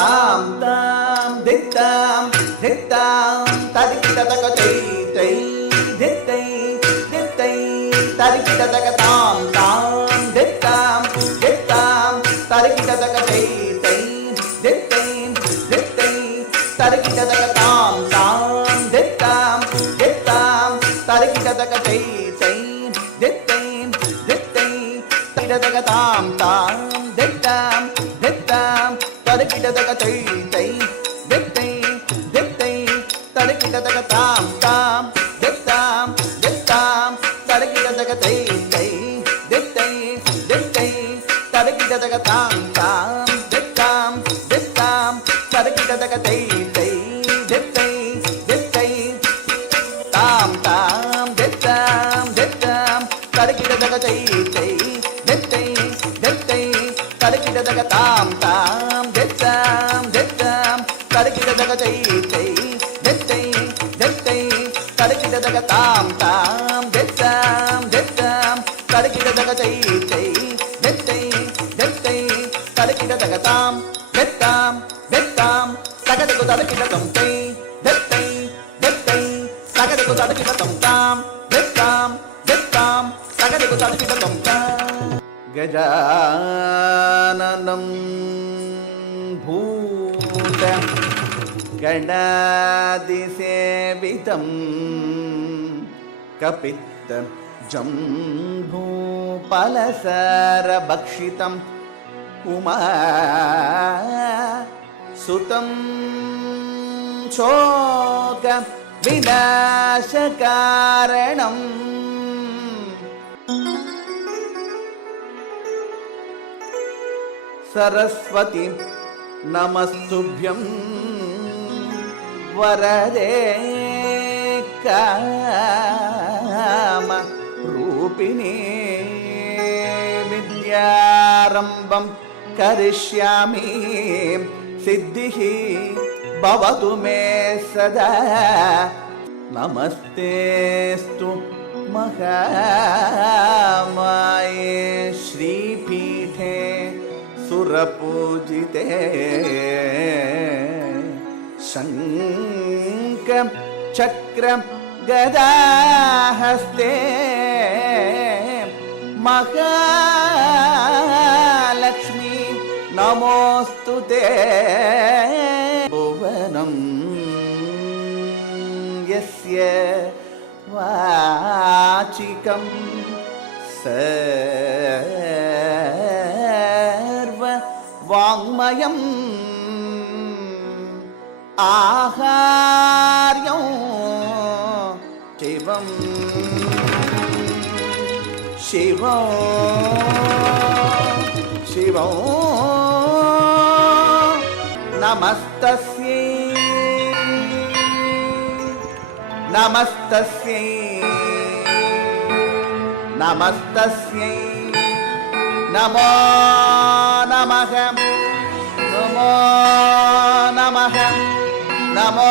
தாம் தாம் தித்தாம் தித்தாம் தரிக்கிடதக தை தை தித்தை தித்தை தரிக்கிடதக தாம் தாம் தித்தாம் தித்தாம் தரிக்கிடதக தை தை தித்தை தித்தை தரிக்கிடதக தாம் தாம் தித்தாம் தித்தாம் தரிக்கிடதக தை தை தித்தை தித்தை தரிக்கிடதக தாம் தாம் தித்தாம் தித்தாம் தரிக்கிடதக தை தை தித்தை தித்தை தரிக்கிடதக தாம் தாம் தித்தாம் தித்தாம் தரிக்கிடதக தை தை தித்தை தித்தை தரிக்கிடதக தாம் தாம் தித்தாம் தித்தாம் தரிக்கிடதக தை தை தித்தை தித்தை தாம் தாம் தித்தாம் தித்தாம் தரிக்கிடதக தை தை தித்தை தித்தை தரிக்கிடதக தாம் தாம் தித்தாம் தித்தாம் தரிக்கிடதக தை தை தித்தை தித்தை தரிக்கிடதக தாம் தாம் தித்தாம் தித்தாம் தரிக்கிடதக தை தை தித்தை தித்தை தரிக்கிடதக தாம் தித்தாம் தித்தாம் தகதகு தரிக்கிடதம் தை தித்தை தித்தை தகதகு தரிக்கிடதம் தாம் தித்தாம் தித்தாம் தகதகு தரிக்கிடதம் தாம் கஜானனம் பூத கணாதிசேவிதம் கபித்த ஜம்பூ பலசரபக்ஷிதம் உமா சுதம் சோக விநாசகாரணம் சரஸ்வதி நமஸ்துभ्यं வரதே காம ரூபிணே வித்யாரம்பம் கரிஷ்யாமி சித்திஹி பவது மே சதா நமஸ்தேஸ்து மகாமாயே ஸ்ரீபீఠே சுரபூஜிதே சங்க சக்ர கதாஹஸ்தே மகாலக்ஷ்மி நமோஸ்துதே புவனம் யஸ்ய வாசிகம் சர்வ வாங்மயம் ஆஹார்யம் சிவம் சிவம் சிவம் நமஸ்தஸ்யை நமஸ்தஸ்யை நமஸ்தஸ்யை நமோ நமः நமோ நமः நமோ